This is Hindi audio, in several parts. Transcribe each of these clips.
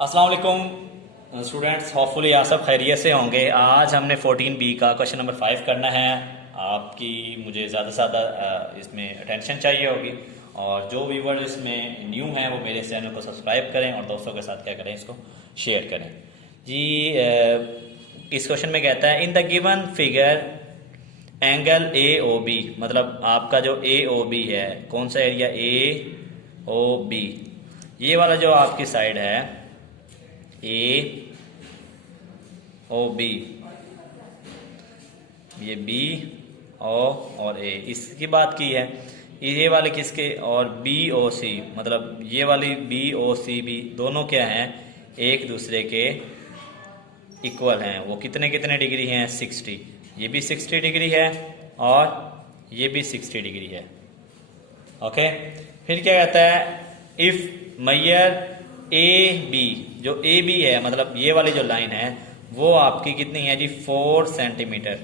अस्सलाम वालेकुम स्टूडेंट्स, होपफुली आप सब खैरियत से होंगे। आज हमने 14B का क्वेश्चन नंबर 5 करना है। आपकी मुझे ज़्यादा से ज़्यादा इसमें अटेंशन चाहिए होगी, और जो व्यूवर इसमें न्यू हैं वो मेरे चैनल को सब्सक्राइब करें और दोस्तों के साथ क्या करें, इसको शेयर करें जी। इस क्वेश्चन में कहता है in the given figure angle A O B, मतलब आपका जो ए ओ बी है, कौन सा एरिया, ए ओ बी, ये वाला जो आपकी साइड है ए ओ बी, ये बी ओ और ए, इसकी बात की है। ये वाले किसके, और बी ओ सी, मतलब ये वाली बी ओ सी भी दोनों क्या हैं, एक दूसरे के इक्वल हैं। वो कितने कितने डिग्री हैं, 60। ये भी 60 डिग्री है और ये भी 60 डिग्री है। ओके, फिर क्या कहता है, इफ मैयर ए बी, जो ए बी है मतलब ये वाली जो लाइन है वो आपकी कितनी है जी, 4 सेंटीमीटर,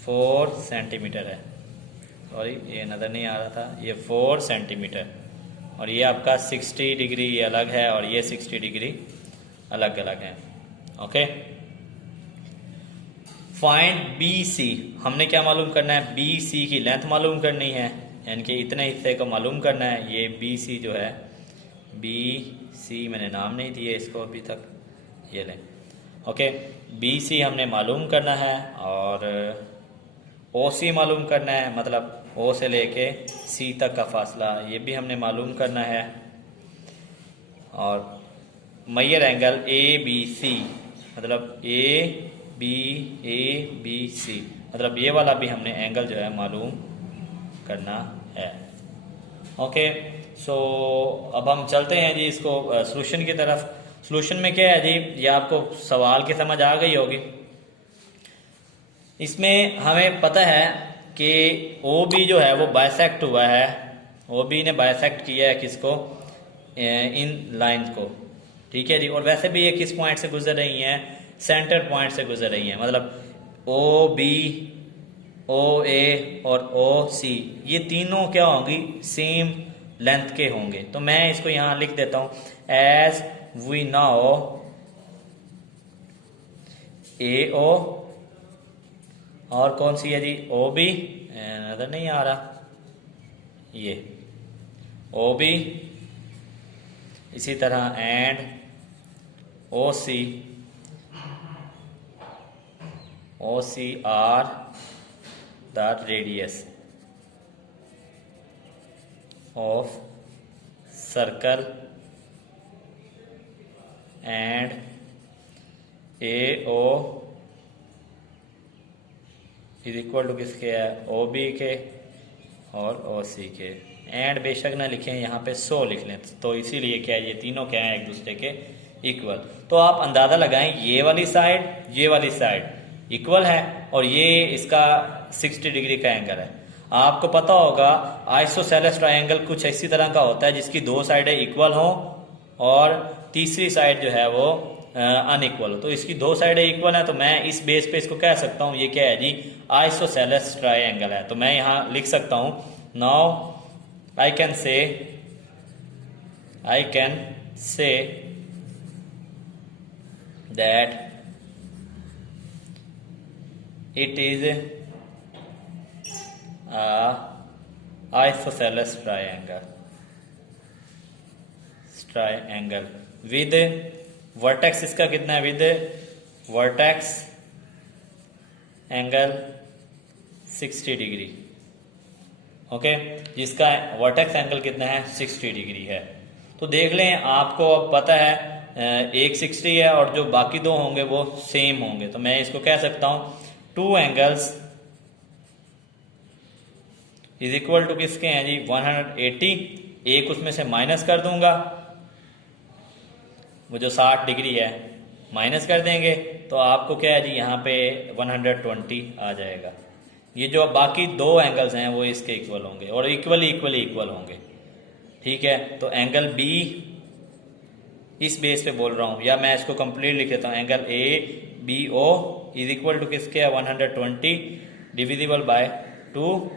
4 सेंटीमीटर है। सॉरी, ये नज़र नहीं आ रहा था, ये 4 सेंटीमीटर, और ये आपका 60 डिग्री ये अलग है और ये 60 डिग्री अलग अलग है। ओके, फाइंड बी सी, हमने क्या मालूम करना है, बी सी की लेंथ मालूम करनी है, यानी कि इतने हिस्से को मालूम करना है। ये बी सी जो है, बी सी मैंने नाम नहीं दिए इसको अभी तक, ये लें। ओके, बी सी हमने मालूम करना है, और ओ सी मालूम करना है, मतलब ओ से लेके सी तक का फासला, ये भी हमने मालूम करना है। और मैयर एंगल ए बी सी, मतलब ए बी सी, मतलब ये वाला भी हमने एंगल जो है मालूम करना है। ओके, सो अब हम चलते हैं जी इसको सॉल्यूशन की तरफ। सॉल्यूशन में क्या है जी, ये आपको सवाल की समझ आ गई होगी। इसमें हमें पता है कि ओ बी जो है वो बाइसेक्ट हुआ है, ओ बी ने बाइसेक्ट किया है किसको, इन लाइंस को, ठीक है जी। और वैसे भी ये किस पॉइंट से गुजर रही हैं, सेंटर पॉइंट से गुजर रही हैं, मतलब ओ बी, ओ ए और ओ सी, ये तीनों क्या होंगी, सेम लेंथ के होंगे। तो मैं इसको यहां लिख देता हूं, एज वी नाउ ए ओ, और कौन सी है जी, ओ बी, नजर नहीं आ रहा, ये ओ बी, इसी तरह and O C, O C are the radius of circle, and A O is equal to किसके है, ओ बी के और ओ सी के। एंड बेशक ना लिखें, यहाँ पे 100 लिख लें, तो इसीलिए क्या है, ये तीनों क्या है, एक दूसरे के इक्वल। तो आप अंदाज़ा लगाएं, ये वाली साइड, ये वाली साइड इक्वल है, और ये इसका 60 डिग्री का एंगल है। आपको पता होगा आइसोसेलेस ट्रायंगल कुछ इसी तरह का होता है, जिसकी दो साइडें इक्वल हों और तीसरी साइड जो है वो अनइक्वल हो। तो इसकी दो साइडें इक्वल हैं, तो मैं इस बेस पे इसको कह सकता हूँ, ये क्या है जी, आइसोसेलेस ट्रायंगल है। तो मैं यहाँ लिख सकता हूँ, now I can say that it is a isosceles triangle with vertex, इसका कितना है, with vertex angle 60 degree. Okay, जिसका वर्टेक्स एंगल कितना है, 60 डिग्री है। तो देख लें, आपको अब पता है एक 60 है और जो बाकी दो होंगे वो सेम होंगे। तो मैं इसको कह सकता हूं, two angles is equal to किसके हैं जी, 180। एक उसमें से माइनस कर दूंगा, वो जो 60 डिग्री है माइनस कर देंगे, तो आपको क्या है जी, यहाँ पे 120 आ जाएगा। ये जो बाकी दो एंगल्स हैं वो इसके इक्वल होंगे और इक्वली इक्वल होंगे, ठीक है। तो एंगल बी, इस बेस पे बोल रहा हूँ, या मैं इसको कंप्लीट लिख देता हूँ, angle A B O is equal to किसके है, 120 डिविजिबल बाय 2,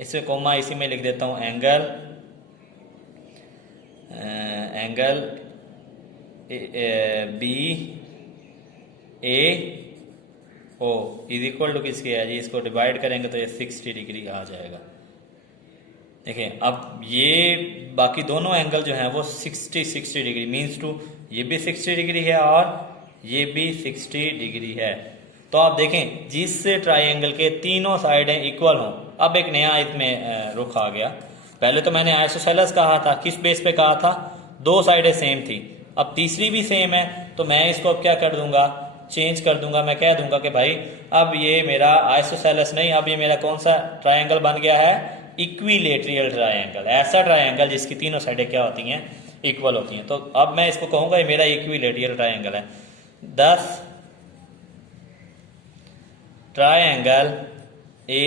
इससे कोमा इसी में लिख देता हूँ, angle B A O is equal to किसके है जी, इसको डिवाइड करेंगे तो ये 60 डिग्री आ जाएगा। देखें अब ये बाकी दोनों एंगल जो हैं वो 60 डिग्री मीन्स टू ये भी 60 डिग्री है और ये भी 60 डिग्री है। तो आप देखें जिस ट्राइंगल के तीनों साइडें इक्वल हों, अब एक नया इसमें रुख आ गया। पहले तो मैंने आइसोसेलेस कहा था, किस बेस पे कहा था, दो साइडें सेम थी। अब तीसरी भी सेम है तो मैं इसको अब क्या कर दूंगा, चेंज कर दूंगा। मैं कह दूंगा कि भाई अब ये मेरा आइसोसेलेस नहीं, अब ये मेरा कौन सा ट्राइंगल बन गया है, इक्विलेटरल ट्राइंगल। ऐसा ट्राइंगल जिसकी तीनों साइडें क्या होती हैं, इक्वल होती हैं। तो अब मैं इसको कहूंगा ये मेरा इक्विलेटरल ट्राइंगल है। 10 ट्राइंगल ए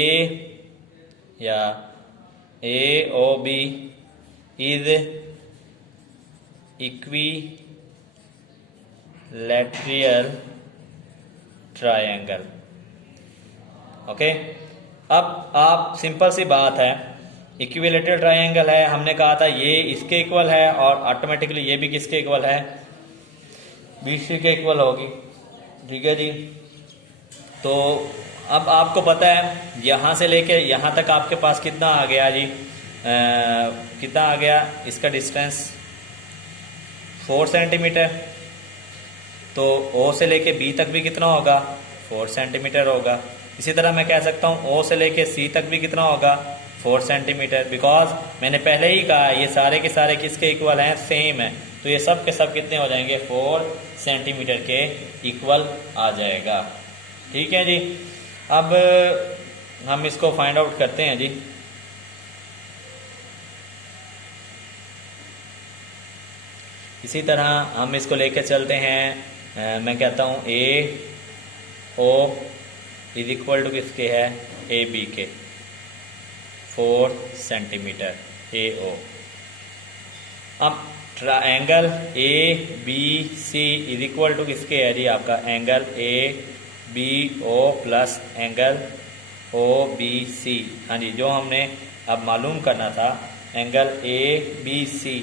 या A O B is equilateral triangle. Okay, अब आप सिंपल सी बात है, इक्विलेटरल ट्राइंगल है, हमने कहा था ये इसके इक्वल है और ऑटोमेटिकली ये भी किसके इक्वल है, बीसी के इक्वल होगी। ठीक है जी। तो अब आपको पता है यहाँ से लेके यहाँ तक आपके पास कितना आ गया जी, कितना आ गया, इसका डिस्टेंस 4 सेंटीमीटर। तो ओ से लेके बी तक भी कितना होगा, 4 सेंटीमीटर होगा। इसी तरह मैं कह सकता हूँ ओ से लेके सी तक भी कितना होगा, 4 सेंटीमीटर। बिकॉज मैंने पहले ही कहा ये सारे के सारे किसके इक्वल हैं, सेम है। तो ये सब के सब कितने हो जाएंगे, 4 सेंटीमीटर के इक्वल आ जाएगा। ठीक है जी। अब हम इसको फाइंड आउट करते हैं जी। इसी तरह हम इसको लेके चलते हैं। मैं कहता हूँ ए ओ इज इक्वल टू किसके है, ए बी के, 4 सेंटीमीटर ए ओ। अब triangle A B C is equal to किसके है जी, आपका angle A B O plus angle O B C. हाँ जी, जो हमने अब मालूम करना था एंगल ए बी सी,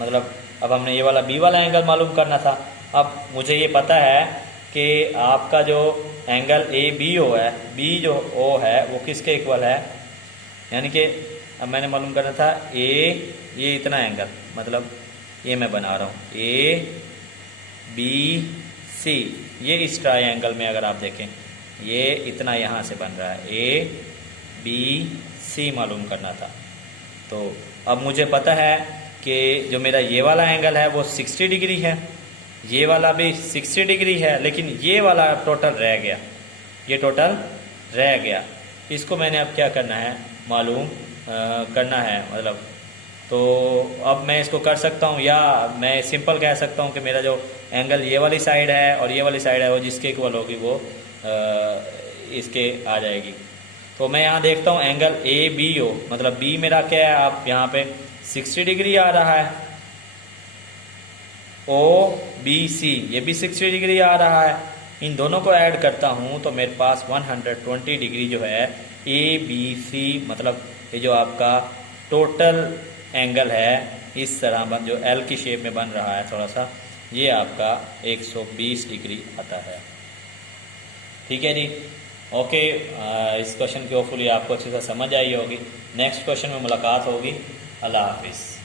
मतलब अब हमने ये वाला बी वाला एंगल मालूम करना था। अब मुझे ये पता है कि आपका जो एंगल ए बी ओ है, बी जो ओ है वो किसके इक्वल है, यानी कि अब मैंने मालूम करना था ये इतना एंगल, मतलब ये मैं बना रहा हूँ ए बी सी, ये इस ट्राइंगल में अगर आप देखें ये इतना यहाँ से बन रहा है, ए बी सी मालूम करना था। तो अब मुझे पता है कि जो मेरा ये वाला एंगल है वो 60 डिग्री है, ये वाला भी 60 डिग्री है, लेकिन ये वाला टोटल रह गया, ये टोटल रह गया। इसको मैंने अब क्या करना है, मालूम करना है मतलब। तो अब मैं इसको कर सकता हूँ, या मैं सिंपल कह सकता हूँ कि मेरा जो एंगल ये वाली साइड है और ये वाली साइड है वो जिसके इक्वल होगी वो इसके आ जाएगी। तो मैं यहाँ देखता हूँ एंगल ए बी ओ, मतलब बी मेरा क्या है, आप यहाँ पे 60 डिग्री आ रहा है, ओ बी सी ये भी 60 डिग्री आ रहा है। इन दोनों को ऐड करता हूँ तो मेरे पास 120 डिग्री जो है ए बी सी, मतलब ये जो आपका टोटल एंगल है इस तरह बन, जो एल की शेप में बन रहा है थोड़ा सा, ये आपका 120 डिग्री आता है। ठीक है जी। ओके, इस क्वेश्चन की होपफुली आपको अच्छे से समझ आई होगी। नेक्स्ट क्वेश्चन में मुलाकात होगी। अल्लाह हाफिज़।